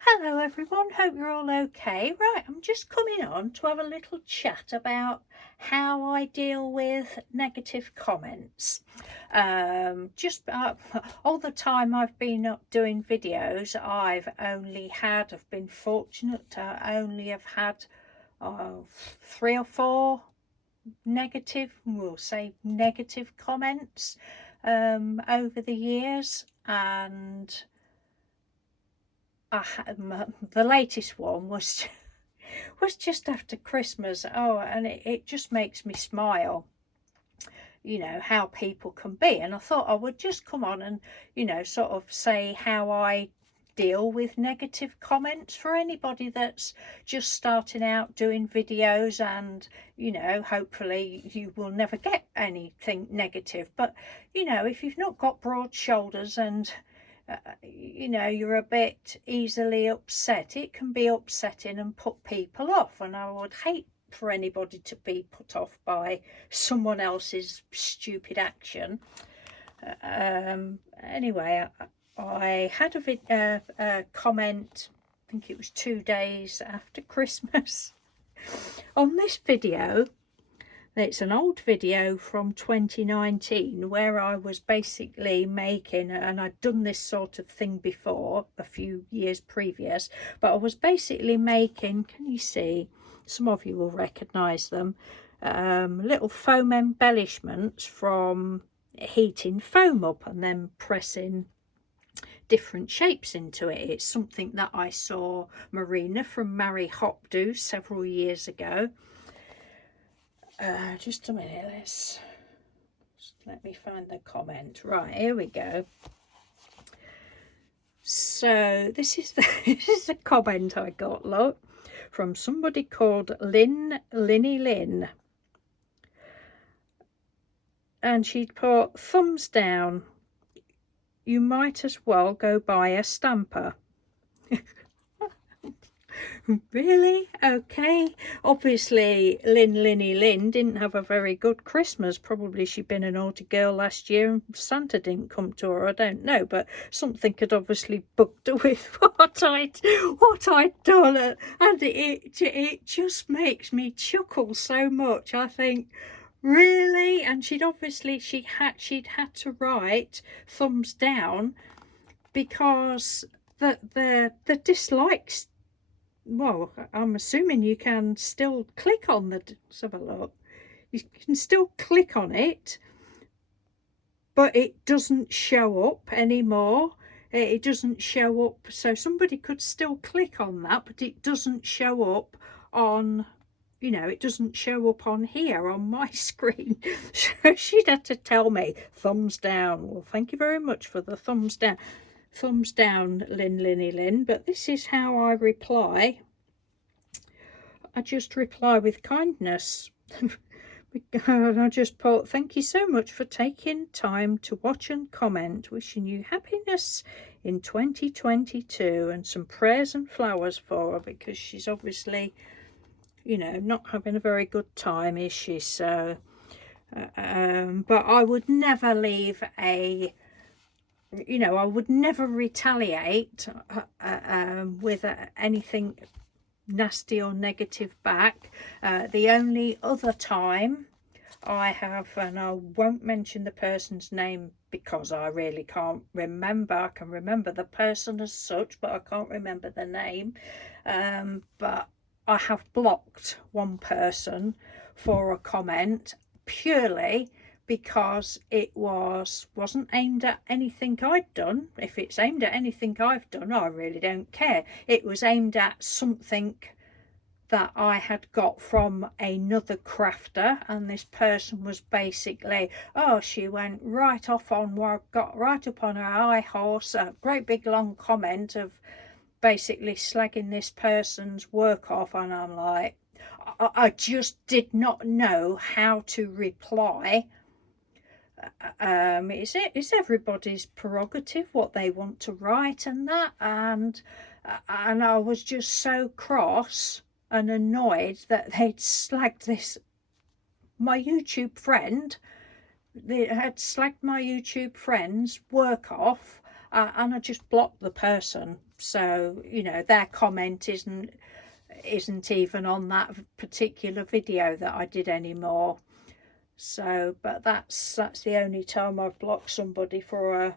Hello everyone, hope you're all okay. Right, I'm just coming on to have a little chat about how I deal with negative comments. Just all the time I've been up doing videos, I've been fortunate to only have had uh, 3 or 4 we'll say negative comments over the years. And the latest one was just after Christmas. Oh, and it just makes me smile, how people can be. And I thought I would just come on and, sort of say how I deal with negative comments for anybody that's just starting out doing videos. And, hopefully you will never get anything negative. But, if you've not got broad shoulders and you're a bit easily upset, it can be upsetting and put people off. And I would hate for anybody to be put off by someone else's stupid action. Anyway, I had a comment, I think it was 2 days after Christmas, on this video. It's an old video from 2019 where I was basically making, and I'd done this sort of thing before a few years previous, but I was basically making, can you see, some of you will recognise them, little foam embellishments from heating foam up and then pressing different shapes into it. It's something that I saw Marina from Mary Hop do several years ago. Just a minute, let me find the comment. Right, here we go. So this is the comment I got, look, from somebody called Linny Lynn. And she'd put, thumbs down, you might as well go buy a stamper. Really? Okay. Obviously, Linny Lynn didn't have a very good Christmas. Probably she'd been a naughty girl last year and Santa didn't come to her. I don't know, but something had obviously bugged her with what I'd done, and it just makes me chuckle so much. I think, really? And she'd had to write thumbs down because the dislikes. Well, I'm assuming you can still click on let's have a look. You can still click on it, but it doesn't show up anymore. It doesn't show up. So somebody could still click on that, but it doesn't show up on, it doesn't show up on here on my screen. So she'd have to tell me thumbs down. Well, thank you very much for the thumbs down. Thumbs down, Linny Lynn. But this is how I reply. I just reply with kindness. And I just put, thank you so much for taking time to watch and comment. Wishing you happiness in 2022 and some prayers and flowers for her, because she's obviously, not having a very good time, is she? So, but I would never leave I would never retaliate with anything nasty or negative back. The only other time I have, and I won't mention the person's name because I really can't remember. I can remember the person as such, but I can't remember the name. But I have blocked one person for a comment purely because it wasn't aimed at anything I'd done. If it's aimed at anything I've done, I really don't care. It was aimed at something that I had got from another crafter, and this person was basically, she went right off on, got right up on her high horse, a great big long comment of basically slagging this person's work off, and I'm like, I just did not know how to reply. It's everybody's prerogative what they want to write and that, and I was just so cross and annoyed that they'd slagged my YouTube friend. They had slagged my YouTube friend's work off, and I just blocked the person. So, you know, their comment isn't even on that particular video that I did anymore. So, but that's the only time I've blocked somebody for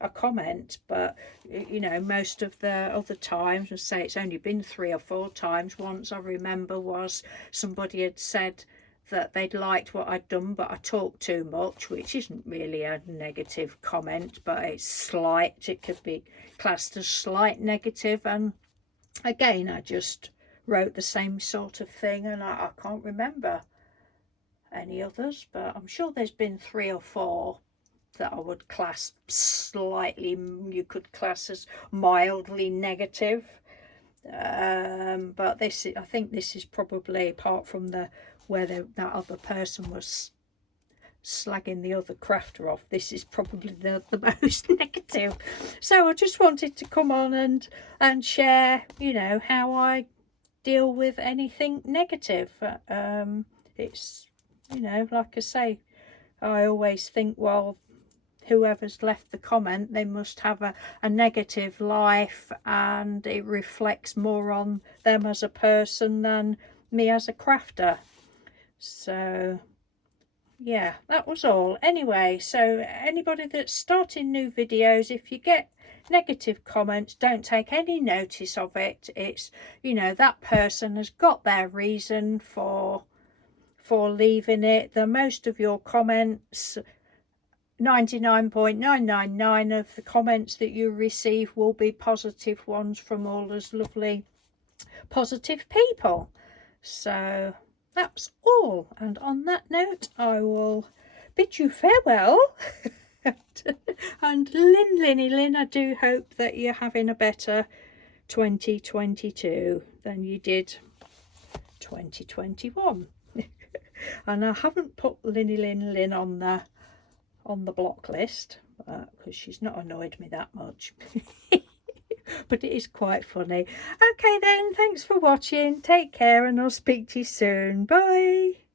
a comment. But you know, most of the other times, I say it's only been 3 or 4 times. Once I remember was somebody had said that they'd liked what I'd done, but I talked too much, which isn't really a negative comment, but it's slight. It could be classed as slight negative. And again, I just wrote the same sort of thing, and I can't remember any others, but I'm sure there's been 3 or 4 that I would class slightly, you could class as mildly negative. But this, I think this is probably, apart from the where that other person was slagging the other crafter off, this is probably the most negative. So I just wanted to come on and share, you know, how I deal with anything negative. It's, you know, like I say, I always think, well, whoever's left the comment, they must have a negative life, and it reflects more on them as a person than me as a crafter. So yeah, that was all. Anyway, so anybody that's starting new videos, if you get negative comments, don't take any notice of it. It's, you know, that person has got their reason for leaving it. The most of your comments, 99.999 of the comments that you receive will be positive ones from all those lovely positive people. So that's all, and on that note I will bid you farewell. And Lynn, I do hope that you're having a better 2022 than you did 2021. And I haven't put Lynn on the block list because she's not annoyed me that much. But it is quite funny. Okay then, thanks for watching, take care, and I'll speak to you soon. Bye.